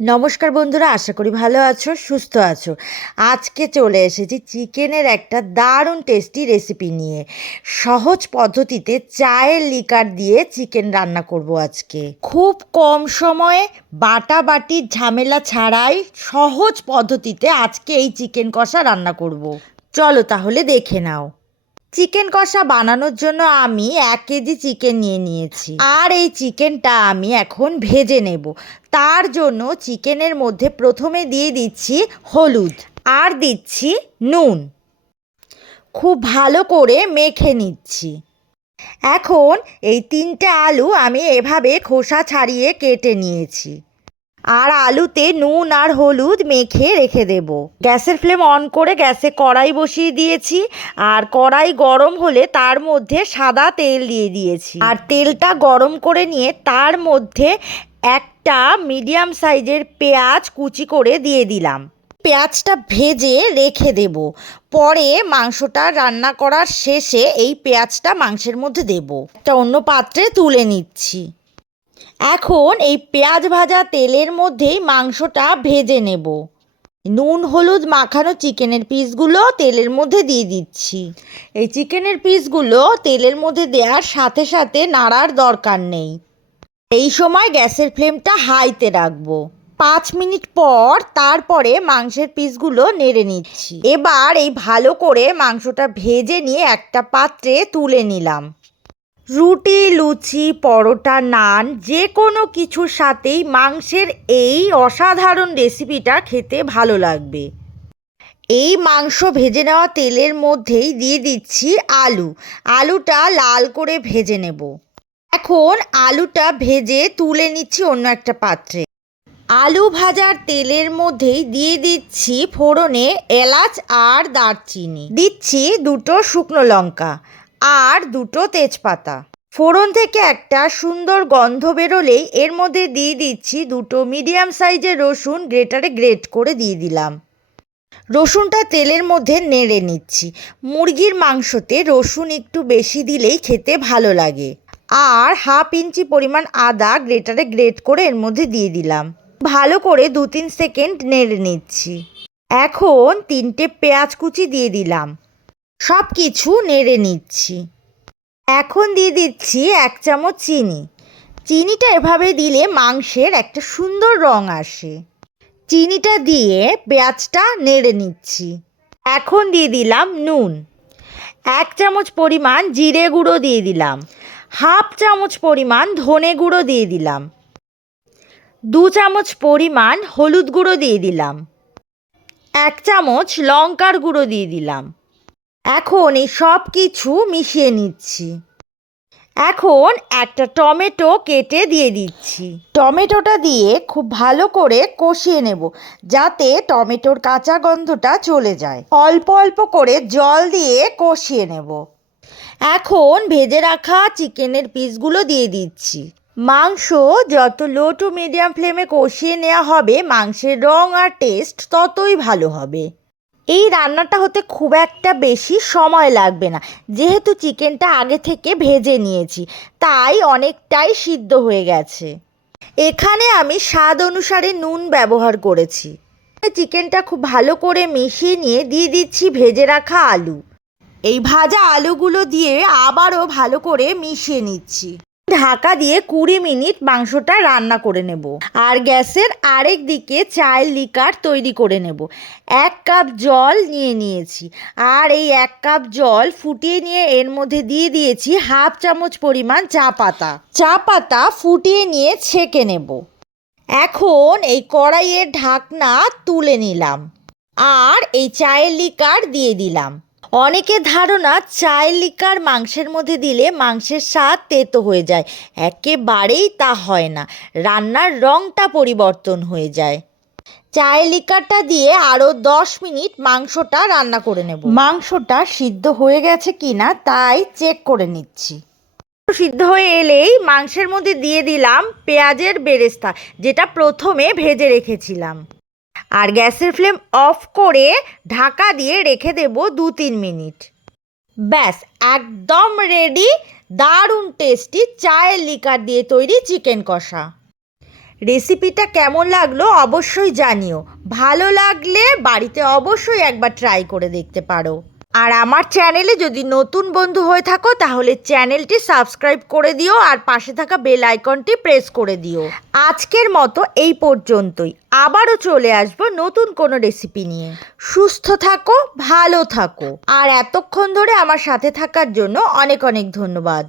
নমস্কার বন্ধুরা, আশা করি ভালো আছো, সুস্থ আছো। আজকে চলে এসেছি চিকেনের একটা দারুণ টেস্টি রেসিপি নিয়ে। সহজ পদ্ধতিতে চায়ের লিকার দিয়ে চিকেন রান্না করব আজকে। খুব কম সময়ে বাটা বাটির ঝামেলা ছাড়াই সহজ পদ্ধতিতে আজকে এই চিকেন কষা রান্না করব। চলো তাহলে দেখে নাও। চিকেন কষা বানানোর জন্য আমি এক কেজি চিকেন নিয়ে নিয়েছি। আর এই চিকেনটা আমি এখন ভেজে নেব। তার জন্য চিকেনের মধ্যে প্রথমে দিয়ে দিচ্ছি হলুদ আর দিচ্ছি নুন। খুব ভালো করে মেখে নিচ্ছি। এখন এই তিনটে আলু আমি এভাবে খোসা ছাড়িয়ে কেটে নিয়েছি। আর আলুতে নুন আর হলুদ মেখে রেখে দেব। গ্যাসের ফ্লেম অন করে গ্যাসে কড়াই বসিয়ে দিয়েছি। আর কড়াই গরম হলে তার মধ্যে সাদা তেল দিয়ে দিয়েছি। আর তেলটা গরম করে নিয়ে তার মধ্যে একটা মিডিয়াম সাইজের পেঁয়াজ কুচি করে দিয়ে দিলাম। পেঁয়াজটা ভেজে রেখে দেব। পরে মাংসটা রান্না করার শেষে এই পেঁয়াজটা মাংসের মধ্যে দেব। একটা অন্য পাত্রে তুলে নিচ্ছি। এখন এই পেঁয়াজ ভাজা তেলের মধ্যেই মাংসটা ভেজে নেব। নুন, হলুদ, মাখানো চিকেনের পিসগুলো তেলের মধ্যে দিয়ে দিচ্ছি। এই চিকেনের পিসগুলো তেলের মধ্যে দেওয়ার সাথে সাথে নাড়ার দরকার নেই। এই সময় গ্যাসের ফ্লেমটা হাইতে রাখব। পাঁচ মিনিট পর তারপরে মাংসের পিসগুলো নেড়ে নিচ্ছি। এবার এই ভালো করে মাংসটা ভেজে নিয়ে একটা পাত্রে তুলে নিলাম। রুটি, লুচি, পরোটা, নান, যে কোনো কিছুর সাথেই মাংসের এই অসাধারণ রেসিপিটা খেতে ভালো লাগবে। এই মাংস ভেজে নেওয়া তেলের মধ্যেই দিয়ে দিচ্ছি আলু। আলুটা লাল করে ভেজে নেব। এখন আলুটা ভেজে তুলে নিচ্ছি অন্য একটা পাত্রে। আলু ভাজার তেলের মধ্যেই দিয়ে দিচ্ছি ফোড়নে এলাচ আর দারচিনি। দিচ্ছি দুটো শুকনো লঙ্কা। আর দুটো তেজপাতা। ফোড়ন থেকে একটা সুন্দর গন্ধ বেরোলেই এর মধ্যে দিয়ে দিচ্ছি দুটো মিডিয়াম সাইজের রসুন গ্রেটারে গ্রেট করে দিয়ে দিলাম। রসুনটা তেলের মধ্যে নেড়ে নিচ্ছি। মুরগির মাংসতে রসুন একটু বেশি দিলেই খেতে ভালো লাগে। আর হাফ ইঞ্চি পরিমাণ আদা গ্রেটারে গ্রেট করে এর মধ্যে দিয়ে দিলাম। ভালো করে দু তিন সেকেন্ড নেড়ে নিচ্ছি। এখন তিনটে পেঁয়াজ কুচি দিয়ে দিলাম। সব কিছু নেড়ে নিচ্ছি। এখন দিয়ে দিচ্ছি এক চামচ চিনি। চিনিটা এভাবে দিলে মাংসের একটা সুন্দর রং আসে। চিনিটা দিয়ে পেঁয়াজটা নেড়ে নিচ্ছি। এখন দিয়ে দিলাম নুন। এক চামচ পরিমাণ জিরে গুঁড়ো দিয়ে দিলাম। হাফ চামচ পরিমাণ ধনে গুঁড়ো দিয়ে দিলাম। দু চামচ পরিমাণ হলুদ গুঁড়ো দিয়ে দিলাম। এক চামচ লঙ্কার গুঁড়ো দিয়ে দিলাম। এখন এই সব কিছু মিশিয়ে নিচ্ছি। এখন একটা টমেটো কেটে দিয়ে দিচ্ছি। টমেটোটা দিয়ে খুব ভালো করে কষিয়ে নেব, যাতে টমেটোর কাঁচা গন্ধটা চলে যায়। অল্প অল্প করে জল দিয়ে কষিয়ে নেব। এখন ভেজে রাখা চিকেনের পিসগুলো দিয়ে দিচ্ছি। মাংস যত লো টু মিডিয়াম ফ্লেমে কষিয়ে নেওয়া হবে, মাংসের রং আর টেস্ট ততই ভালো হবে। এই রান্নাটা হতে খুব একটা বেশি সময় লাগবে না। যেহেতু চিকেনটা আগে থেকে ভেজে নিয়েছি, তাই অনেকটাই সিদ্ধ হয়ে গেছে। এখানে আমি স্বাদ অনুসারে নুন ব্যবহার করেছি। চিকেনটা খুব ভালো করে মিশিয়ে নিয়ে দিয়ে দিচ্ছি ভেজে রাখা আলু। এই ভাজা আলুগুলো দিয়ে আবারও ভালো করে মিশিয়ে নিচ্ছি। ঢাকা দিয়ে কুড়ি মিনিট মাংসটা রান্না করে নেব। আর গ্যাসের আরেক দিকে চায়ের লিকার তৈরি করে নেব। এক কাপ জল নিয়ে নিয়েছি। আর এই এক কাপ জল ফুটিয়ে নিয়ে এর মধ্যে দিয়ে দিয়েছি হাফ চামচ পরিমাণ চা পাতা। চা পাতা ফুটিয়ে নিয়ে ছেঁকে নেব। এখন এই কড়াইয়ের ঢাকনা তুলে নিলাম। আর এই চায়ের লিকার দিয়ে দিলাম। অনেকের ধারণা চায়ের লিকার মাংসের মধ্যে দিলে মাংসের স্বাদ তেতো হয়ে যায়। একেবারেই তা হয় না। রান্নার রঙটা পরিবর্তন হয়ে যায়। চায়ের লিকারটা দিয়ে আরও দশ মিনিট মাংসটা রান্না করে নেব। মাংসটা সিদ্ধ হয়ে গেছে কিনা তাই চেক করে নিচ্ছি। সিদ্ধ হয়ে এলেই মাংসের মধ্যে দিয়ে দিলাম পেঁয়াজের বেরেস্তা, যেটা প্রথমে ভেজে রেখেছিলাম। আর গ্যাসের ফ্লেম অফ করে ঢাকা দিয়ে রেখে দেব দু তিন মিনিট। ব্যাস, একদম রেডি দারুণ টেস্টি চায়ের লিকার দিয়ে তৈরি চিকেন কষা। রেসিপিটা কেমন লাগল অবশ্যই জানিও। ভালো লাগলে বাড়িতে অবশ্যই একবার ট্রাই করে দেখতে পারো। আর আমার চ্যানেলে যদি নতুন বন্ধু হয়ে থাকো, তাহলে চ্যানেলটি সাবস্ক্রাইব করে দিও আর পাশে থাকা বেল আইকনটি প্রেস করে দিও। আজকের মতো এই পর্যন্তই। আবারও চলে আসব নতুন কোনো রেসিপি নিয়ে। সুস্থ থাকো, ভালো থাকো। আর এতক্ষণ ধরে আমার সাথে থাকার জন্য অনেক অনেক ধন্যবাদ।